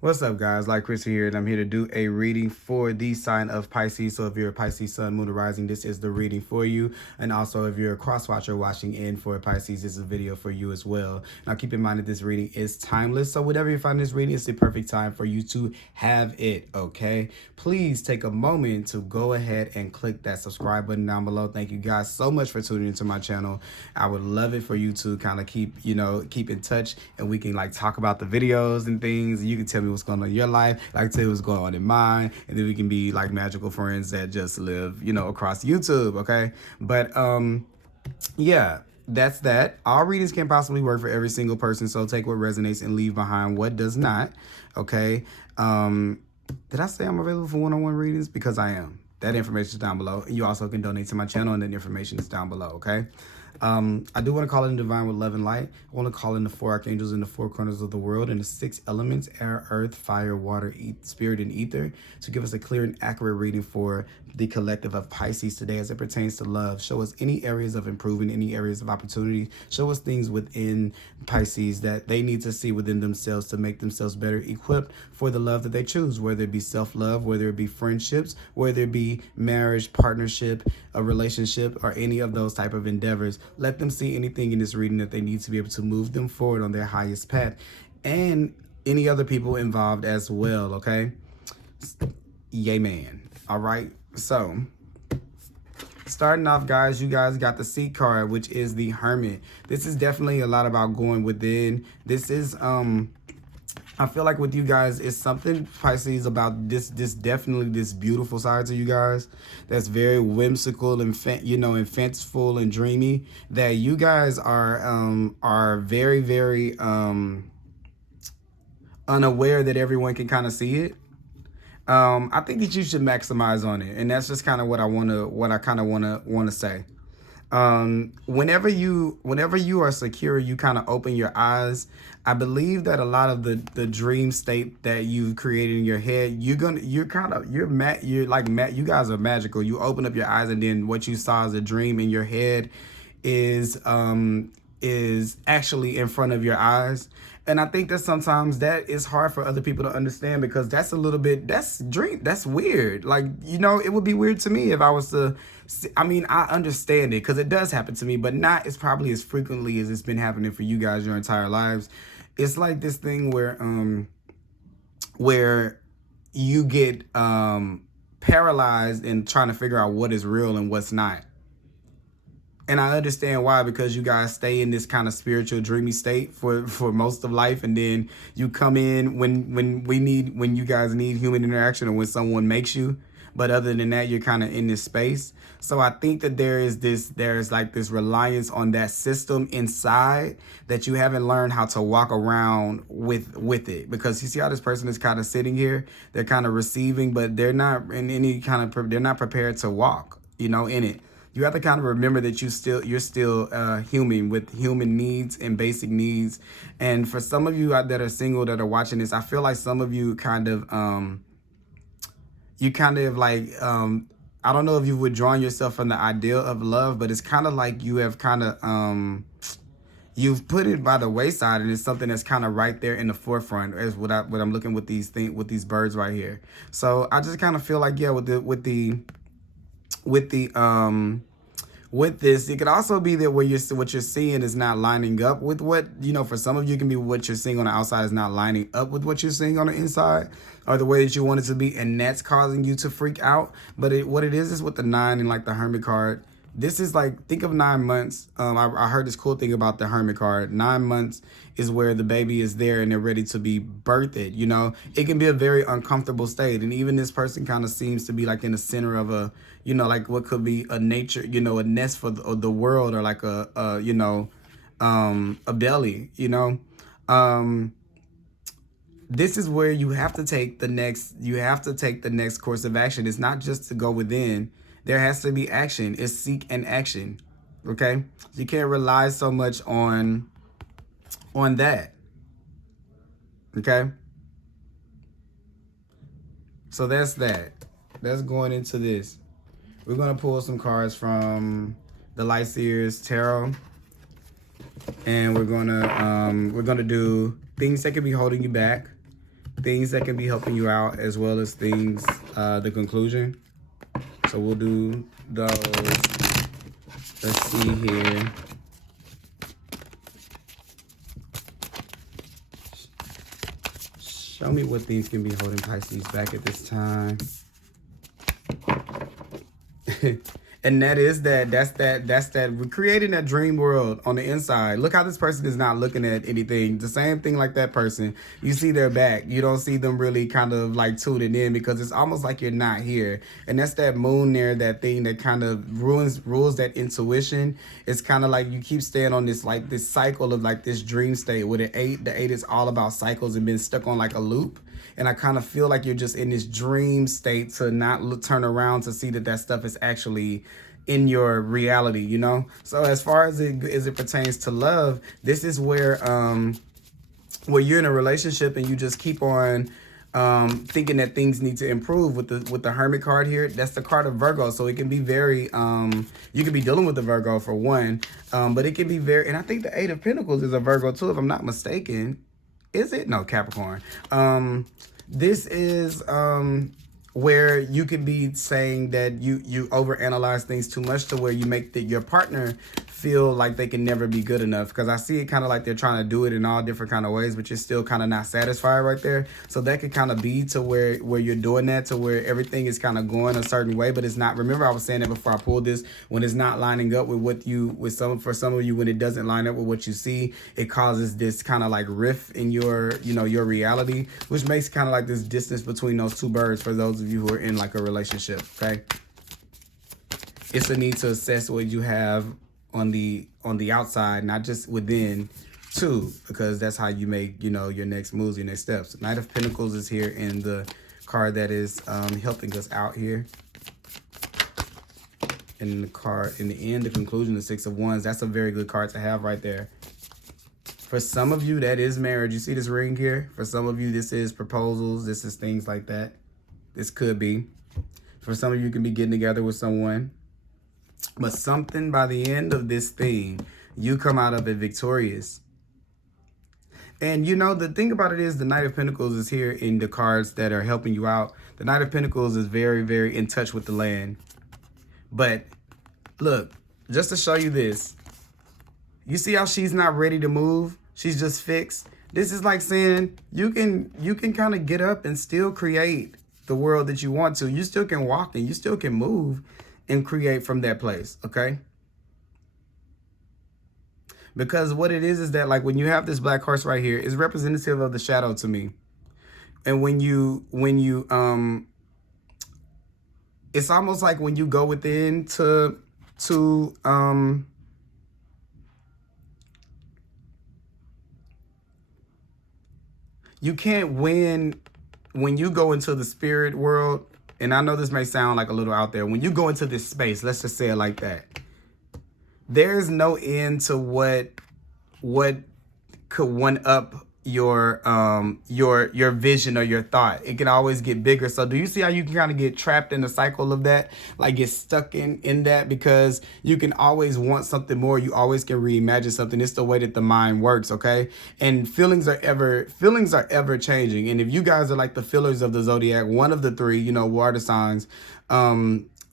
What's up, guys? Thilightchrissy here, and I'm here to do a reading for the sign of Pisces. So if you're a Pisces sun, moon, or rising, this is the reading for you. And also, if you're a cross-watcher watching in for Pisces, this is a video for you as well. Now, keep in mind that this reading is timeless. So whatever you find this reading, it's the perfect time for you to have it, okay? Please take a moment to go ahead and click that subscribe button down below. Thank you guys so much for tuning into my channel. I would love it for you to kind of keep in touch, and we can talk about the videos and things. You can tell me what's going on in your life, I can tell you what's going on in mine, and then we can be like magical friends that just live across YouTube, okay? But yeah, that's that. All readings can't possibly work for every single person, so take what resonates and leave behind what does not, okay? Did I say I'm available for one-on-one readings? Because I am. That information is down below. You also can donate to my channel, and that information is down below, okay? I do want to call in divine with love and light. I want to call in the 4 archangels in the 4 corners of the world and the 6 elements, air, earth, fire, water, spirit, and ether, to give us a clear and accurate reading for the collective of Pisces today as it pertains to love. Show us any areas of improvement, any areas of opportunity. Show us things within Pisces that they need to see within themselves to make themselves better equipped for the love that they choose, whether it be self-love, whether it be friendships, whether it be marriage, partnership, a relationship, or any of those type of endeavors. Let them see anything in this reading that they need to be able to move them forward on their highest path, and any other people involved as well, okay? Yay, man. All right, so starting off, guys, you guys got the C card, which is the Hermit. This is definitely a lot about going within. This is I feel like with you guys, it's something, Pisces, about this definitely this beautiful side to you guys that's very whimsical and and fanciful and dreamy, that you guys are very, very unaware that everyone can kind of see it. I think that you should maximize on it, and that's just kind of what I want to say. Whenever you are secure, you kind of open your eyes. I believe that a lot of the dream state that you've created in your head, you guys are magical. You open up your eyes, and then what you saw as a dream in your head is actually in front of your eyes. And I think that sometimes that is hard for other people to understand, because that's weird. Like, it would be weird to me if I was to, I understand it because it does happen to me, but not as probably as frequently as it's been happening for you guys your entire lives. It's like this thing where you get paralyzed in trying to figure out what is real and what's not. And I understand why, because you guys stay in this kind of spiritual dreamy state for most of life, and then you come in when you guys need human interaction or when someone makes you. But other than that, you're kind of in this space. So I think that there's like this reliance on that system inside that you haven't learned how to walk around with it. Because you see how this person is kind of sitting here, they're kind of receiving, but they're not in any kind of, they're not prepared to walk, in it. You have to kind of remember that you're still human with human needs and basic needs. And for some of you out that are single that are watching this, I feel like some of you kind of I don't know if you've withdrawn yourself from the ideal of love, but it's kind of like you have kind of you've put it by the wayside, and it's something that's kind of right there in the forefront as what I'm looking with these these birds right here. So I just kind of feel like, yeah, with this, it could also be that what you're seeing is not lining up with what, for some of you, it can be what you're seeing on the outside is not lining up with what you're seeing on the inside, or the way that you want it to be, and that's causing you to freak out. But what it is with the 9 and like the Hermit card, this is like, think of 9 months. I heard this cool thing about the Hermit card. 9 months is where the baby is there and they're ready to be birthed. It can be a very uncomfortable state. And even this person kind of seems to be like in the center of a, like what could be a nature, a nest for the world, or like a belly, this is where you have to take the next course of action. It's not just to go within. There has to be action. It's seek and action. Okay? You can't rely so much on that. Okay? So that's that. That's going into this. We're going to pull some cards from the Light Seers Tarot. And we're gonna do things that could be holding you back, things that can be helping you out, as well as things, the conclusion. So we'll do those. Let's see here. Show me what things can be holding Pisces back at this time. And that's that we're creating that dream world on the inside. Look how this person is not looking at anything. The same thing like that person. You see their back. You don't see them really kind of like tuning in, because it's almost like you're not here. And that's that moon there, that thing that kind of rules that intuition. It's kind of like you keep staying on this like this cycle of like this dream state with the eight is all about cycles and being stuck on like a loop. And I kind of feel like you're just in this dream state to not turn around to see that stuff is actually in your reality, you know? So as far as it pertains to love, this is where you're in a relationship and you just keep on thinking that things need to improve. With the Hermit card here, that's the card of Virgo. So it can be very, you can be dealing with the Virgo for one, but it can be very, and I think the Eight of Pentacles is a Virgo too, if I'm not mistaken. Is it? No, Capricorn. This is where you could be saying that you overanalyze things too much to where you make your partner feel like they can never be good enough. Because I see it kind of like they're trying to do it in all different kind of ways, but you're still kind of not satisfied right there. So that could kind of be to where you're doing that, to where everything is kind of going a certain way, but it's not. Remember, I was saying that before I pulled this, when it's not lining up with for some of you, when it doesn't line up with what you see, it causes this kind of like rift in your reality, which makes kind of like this distance between those two birds for those of you who are in like a relationship. Okay, it's a need to assess what you have on the outside, not just within too, because that's how you make your next moves, your next steps. Knight of Pentacles is here in the card that is helping us out here. And the card in the end, the conclusion, the Six of Wands, that's a very good card to have right there. For some of you, that is marriage. You see this ring here? For some of you, this is proposals. This is things like that. This could be. For some of you, can be getting together with someone. But something by the end of this thing, you come out of it victorious. And the thing about it is the Knight of Pentacles is here in the cards that are helping you out. The Knight of Pentacles is very, very in touch with the land. But look, just to show you this, you see how she's not ready to move? She's just fixed. This is like saying you can kind of get up and still create the world that you want to. You still can walk and you still can move and create from that place, okay? Because what it is that like when you have this black horse right here, is representative of the shadow to me. And when you it's almost like when you go within to you can't win when you go into the spirit world. And I know this may sound like a little out there. When you go into this space, let's just say it like that, there's no end to what could one up your vision or your thought. It can always get bigger. So do you see how you can kind of get trapped in the cycle of that, like get stuck in that, because you can always want something more. You always can reimagine something. It's the way that the mind works, okay? And feelings are ever changing. And if you guys are like the fillers of the zodiac, one of the three, water signs,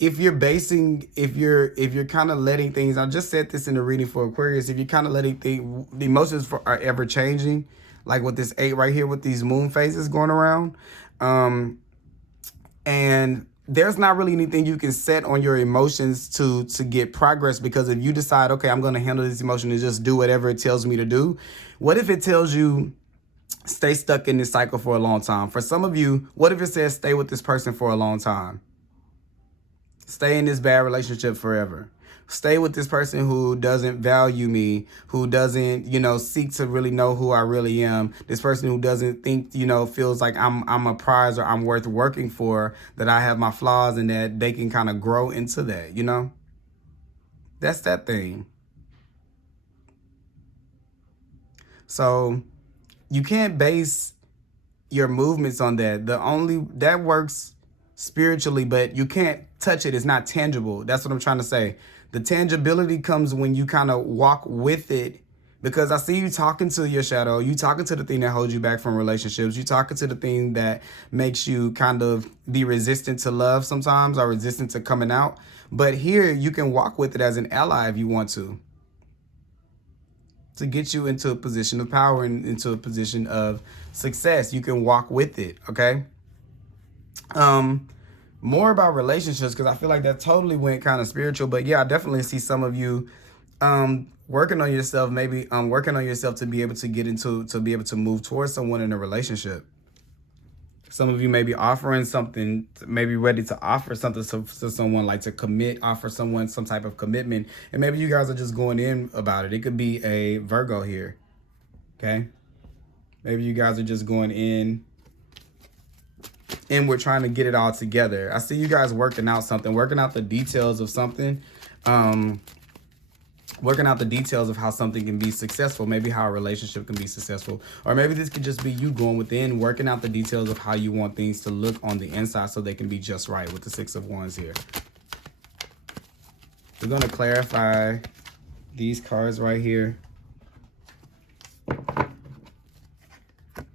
if you're kind of letting things, I just said this in the reading for Aquarius, if you're kind of letting the emotions are ever changing, like with this 8 right here with these moon phases going around, and there's not really anything you can set on your emotions to get progress, because if you decide, okay, I'm going to handle this emotion and just do whatever it tells me to do, what if it tells you stay stuck in this cycle for a long time? For some of you, what if it says stay with this person for a long time? Stay in this bad relationship forever. Stay with this person who doesn't value me, who doesn't, seek to really know who I really am. This person who doesn't think, feels like I'm a prize or I'm worth working for, that I have my flaws and that they can kind of grow into that, That's that thing. So you can't base your movements on that. That works spiritually, but you can't touch it. It's not tangible. That's what I'm trying to say. The tangibility comes when you kind of walk with it Because I see you talking to your shadow. You talking to the thing that holds you back from relationships. You talking to the thing that makes you kind of be resistant to love sometimes, or resistant to coming out. But here you can walk with it as an ally if you want to get you into a position of power and into a position of success. You can walk with it, okay? More about relationships, because I feel like that totally went kind of spiritual. But yeah, I definitely see some of you working on yourself, maybe working on yourself to be able to get into, to be able to move towards someone in a relationship. Some of you may be offering something, maybe ready to offer something to someone, like to commit, offer someone some type of commitment. And maybe you guys are just going in about it. It could be a Virgo here, okay? Maybe you guys are just going in and we're trying to get it all together. I see you guys working out something, working out the details of something. Working out the details of how something can be successful, maybe how a relationship can be successful, or maybe this could just be you going within, working out the details of how you want things to look on the inside so they can be just right with the Six of Wands here. We're going to clarify these cards right here.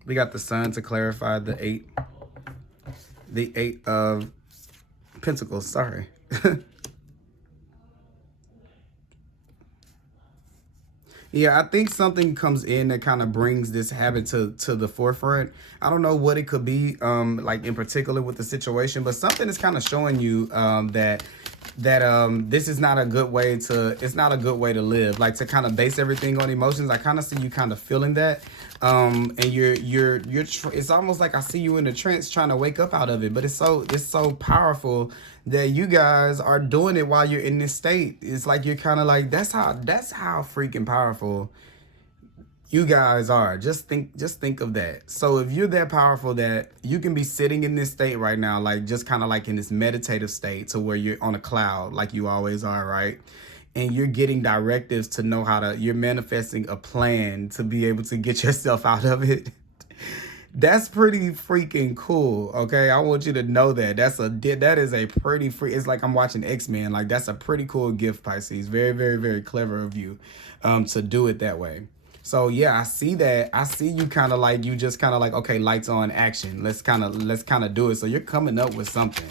We got the Sun to clarify the Eight of Pentacles, sorry. Yeah, I think something comes in that kind of brings this habit to the forefront. I don't know what it could be, like in particular with the situation, but something is kind of showing you that this is not a good way to, it's not a good way to live, like to kind of base everything on emotions. I kind of see you kind of feeling that, and it's almost like I see you in a trance trying to wake up out of it, but it's so powerful that you guys are doing it while you're in this state. It's like you're kind of like, that's how freaking powerful you guys are. Just think of that. So if you're that powerful that you can be sitting in this state right now, like just kind of like in this meditative state to where you're on a cloud like you always are, right? And you're getting directives to know how to, you're manifesting a plan to be able to get yourself out of it. That's pretty freaking cool, okay? I want you to know that. That is a pretty it's like I'm watching X-Men. Like, that's a pretty cool gift, Pisces. Very, very, very clever of you to do it that way. So yeah, I see that. I see you kind of like, you just kind of like, okay, lights on, action. Let's kind of do it. So you're coming up with something.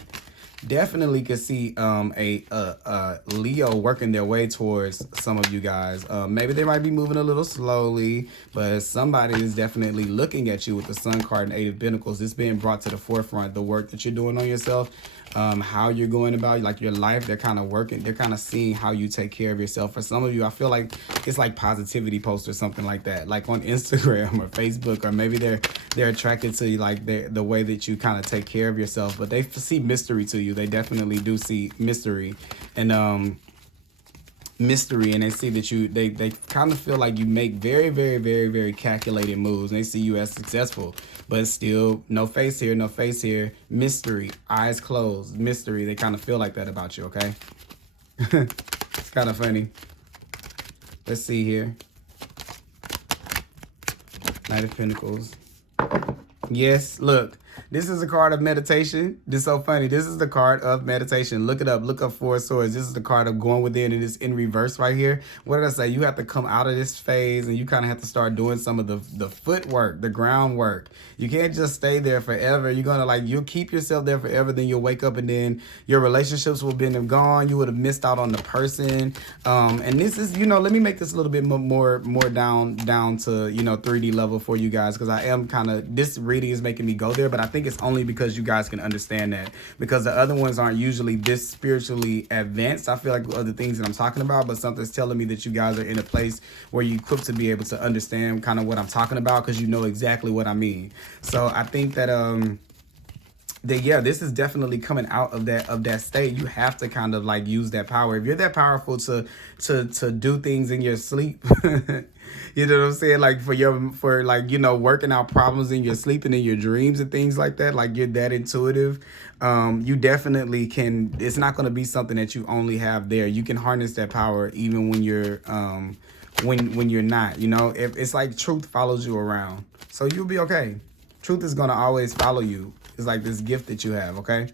Definitely could see a Leo working their way towards some of you guys. Maybe they might be moving a little slowly, but somebody is definitely looking at you with the Sun card and Eight of Pentacles. It's being brought to the forefront. The work that you're doing on yourself, how you're going about like your life, they're kind of working. They're kind of seeing how you take care of yourself. For some of you, I feel like it's like positivity posts or something like that, like on Instagram or Facebook, or maybe they're attracted to like the way that you kind of take care of yourself, but they see mystery to you. They definitely do see mystery and and they see that they kind of feel like you make very, very, very, very calculated moves. And they see you as successful, but still no face here, no face here. Mystery, eyes closed, mystery. They kind of feel like that about you, okay? It's kind of funny. Let's see here. Knight of Pentacles. Yes, look. This is a card of meditation. This is so funny. This is the card of meditation. Look it up. Look up Four of Swords. This is the card of going within, and it's in reverse right here. What did I say? You have to come out of this phase, and you kind of have to start doing some of the footwork, the groundwork. You can't just stay there forever. You're going to like, you'll keep yourself there forever. Then you'll wake up, and then your relationships will have been gone. You would have missed out on the person. And this is, let me make this a little bit more down to, 3D level for you guys, because I am kind of, this reading is making me go there, but I think it's only because you guys can understand that, because the other ones aren't usually this spiritually advanced. I feel like other things that I'm talking about, but something's telling me that you guys are in a place where you're equipped to be able to understand kind of what I'm talking about, because you know exactly what I mean. So I think that yeah, this is definitely coming out of that state. You have to kind of like use that power. If you're that powerful to do things in your sleep, you know what I'm saying? Like working out problems in your sleep and in your dreams and things like that. Like you're that intuitive. You definitely can. It's not going to be something that you only have there. You can harness that power even when you're when you're not. If it's like truth follows you around, so you'll be okay. Truth is going to always follow you. It's like this gift that you have, okay?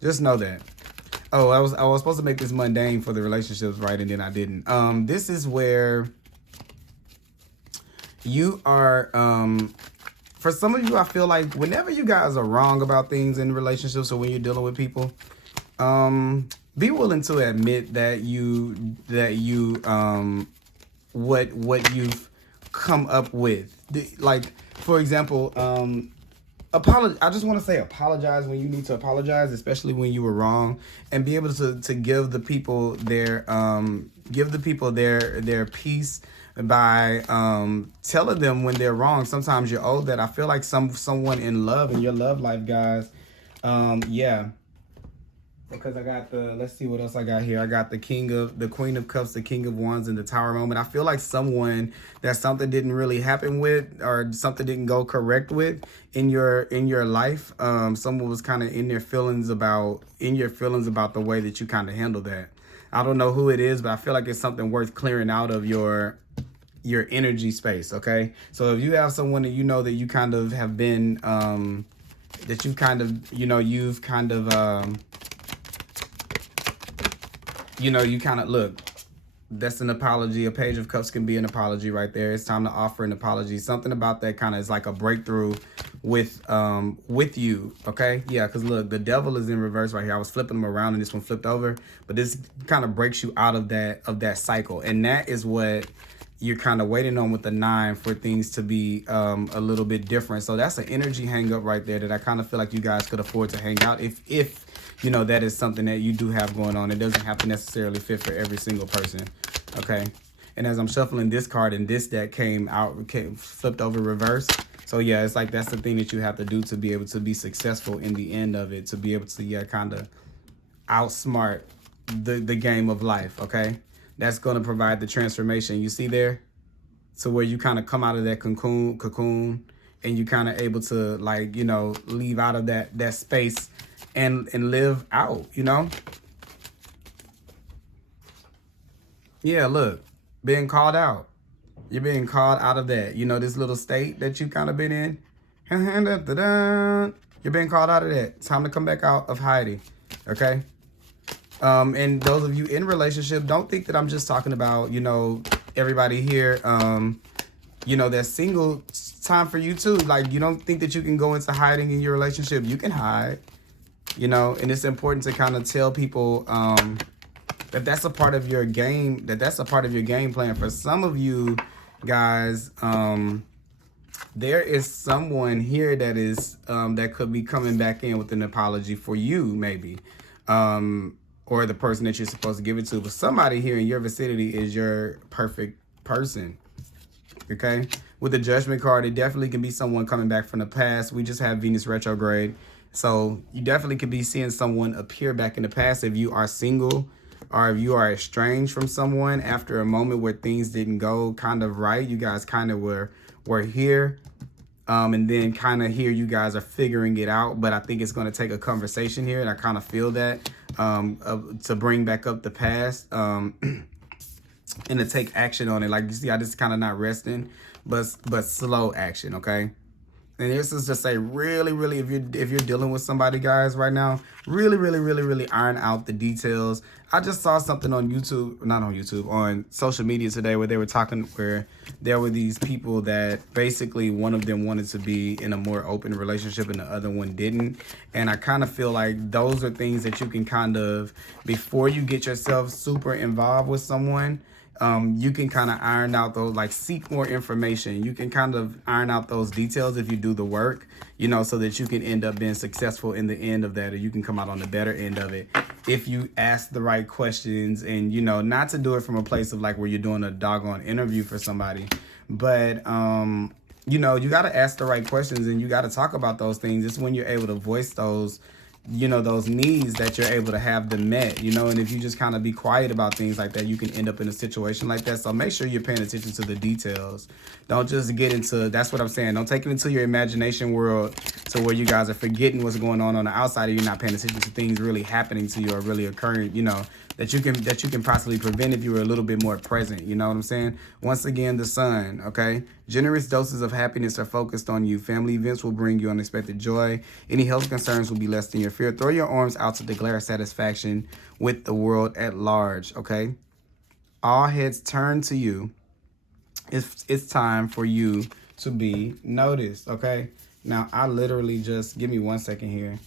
Just know that. Oh, I was supposed to make this mundane for the relationships, right? And then I didn't. This is where you are, for some of you, I feel like whenever you guys are wrong about things in relationships or when you're dealing with people, be willing to admit that what you've come up with. Like, for example, I just want to say apologize when you need to apologize, especially when you were wrong, and be able to give the people their peace by telling them when they're wrong. Sometimes you're owed that. I feel like someone in love in your love life, guys. Yeah. Because I got let's see what else I got here. I got the Queen of Cups, the King of Wands, and the Tower moment. I feel like someone that something didn't really happen with, or something didn't go correct with in your life. Someone was kind of in your feelings about the way that you kind of handle that. I don't know who it is, but I feel like it's something worth clearing out of your energy space. Okay, so if you have someone that you know that you kind of have been that you kind of you've kind of you kind of look, that's an apology. A Page of Cups can be an apology right there. It's time to offer an apology. Something about that kind of is like a breakthrough with you. Okay, yeah, because look, the Devil is in reverse right here. I was flipping them around and this one flipped over, but this kind of breaks you out of that cycle, and that is what you're kind of waiting on with the 9 for things to be a little bit different. So that's an energy hang up right there that I kind of feel like you guys could afford to hang out if that is something that you do have going on. It doesn't have to necessarily fit for every single person. Okay. And as I'm shuffling this card, and this deck came flipped over reverse. So yeah, it's like that's the thing that you have to do to be able to be successful in the end of it, to be able to kind of outsmart the game of life. Okay. That's going to provide the transformation. You see there? So where you kind of come out of that cocoon and you kind of able to leave out of that space and live out, Yeah, look, being called out. You're being called out of that, this little state that you kind of been in. You're being called out of that. Time to come back out of hiding, okay? And those of you in relationship, don't think that I'm just talking about, everybody here, that's single. It's time for you too. Like, you don't think that you can go into hiding in your relationship. You can hide. And it's important to kind of tell people that that's a part of your game, that's a part of your game plan. For some of you guys, there is someone here that is that could be coming back in with an apology for you, maybe, or the person that you're supposed to give it to. But somebody here in your vicinity is your perfect person. Okay, with the Judgment card, it definitely can be someone coming back from the past. We just have Venus retrograde. So you definitely could be seeing someone appear back in the past if you are single, or if you are estranged from someone after a moment where things didn't go kind of right. You guys kind of were here, and then kind of here you guys are figuring it out. But I think it's going to take a conversation here, and I kind of feel that to bring back up the past and to take action on it. Like you see, I just kind of not resting, but slow action. Okay. And this is to say, really, really, if you're dealing with somebody, guys, right now, really, really, really, really iron out the details. I just saw something on YouTube, not on YouTube, on social media today where they were talking, where there were these people that basically one of them wanted to be in a more open relationship and the other one didn't. And I kind of feel like those are things that you can kind of, before you get yourself super involved with someone, you can kind of iron out those, like seek more information. You can kind of iron out those details if you do the work, so that you can end up being successful in the end of that, or you can come out on the better end of it if you ask the right questions. And, not to do it from a place of like where you're doing a doggone interview for somebody, but, you got to ask the right questions and you got to talk about those things. It's when you're able to voice those those needs that you're able to have them met, and if you just kind of be quiet about things like that, you can end up in a situation like that. So make sure you're paying attention to the details. Don't just get into, that's what I'm saying. Don't take it into your imagination world to where you guys are forgetting what's going on the outside, or you're not paying attention to things really happening to you or really occurring, that you can possibly prevent if you were a little bit more present. You know what I'm saying? Once again, the Sun, okay? Generous doses of happiness are focused on you. Family events will bring you unexpected joy. Any health concerns will be less than your fear. Throw your arms out to declare satisfaction with the world at large, okay? All heads turn to you, It's time for you to be noticed, okay? Now, I literally just, give me 1 second here.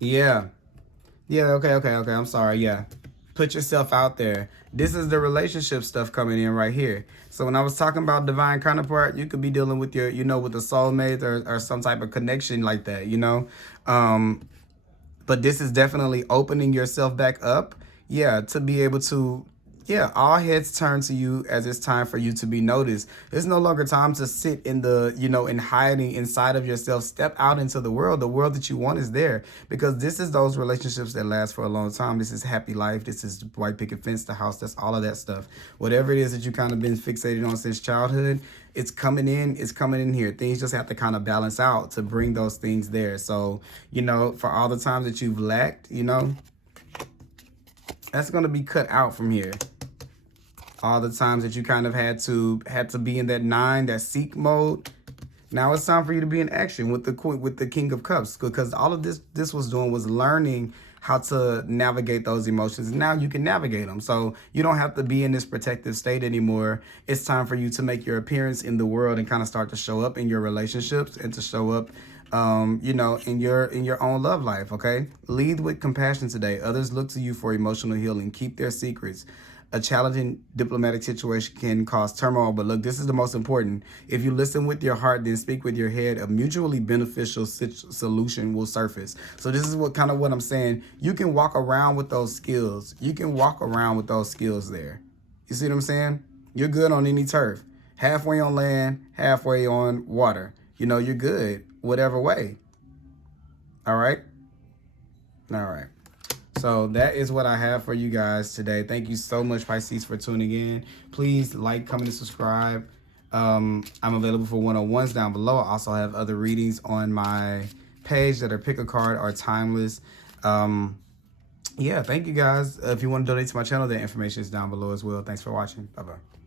Yeah. Yeah, okay. I'm sorry. Yeah. Put yourself out there. This is the relationship stuff coming in right here. So when I was talking about divine counterpart, you could be dealing with your, with a soulmate or some type of connection like that, But this is definitely opening yourself back up. Yeah, to be able to, yeah, all heads turn to you as it's time for you to be noticed. It's no longer time to sit in the, in hiding inside of yourself. Step out into the world. The world that you want is there, because this is those relationships that last for a long time. This is happy life. This is white picket fence, the house. That's all of that stuff. Whatever it is that you kind of been fixated on since childhood, it's coming in here. Things just have to kind of balance out to bring those things there. So, for all the times that you've lacked, that's going to be cut out from here. All the times that you kind of had to be in that 9, that seek mode. Now it's time for you to be in action with the King of Cups, because all of this was doing was learning how to navigate those emotions. And now you can navigate them. So you don't have to be in this protective state anymore. It's time for you to make your appearance in the world and kind of start to show up in your relationships and to show up in your own love life, okay? Lead with compassion today. Others look to you for emotional healing. Keep their secrets. A challenging diplomatic situation can cause turmoil, but look, this is the most important. If you listen with your heart, then speak with your head, a mutually beneficial solution will surface. So this is what I'm saying. You can walk around with those skills. You can walk around with those skills there. You see what I'm saying? You're good on any turf. Halfway on land, halfway on water. You're good whatever way. All right? All right. So that is what I have for you guys today. Thank you so much, Pisces, for tuning in. Please like, comment, and subscribe. I'm available for one-on-ones down below. I also have other readings on my page that are pick a card or timeless. Yeah, thank you guys. If you want to donate to my channel, the information is down below as well. Thanks for watching. Bye-bye.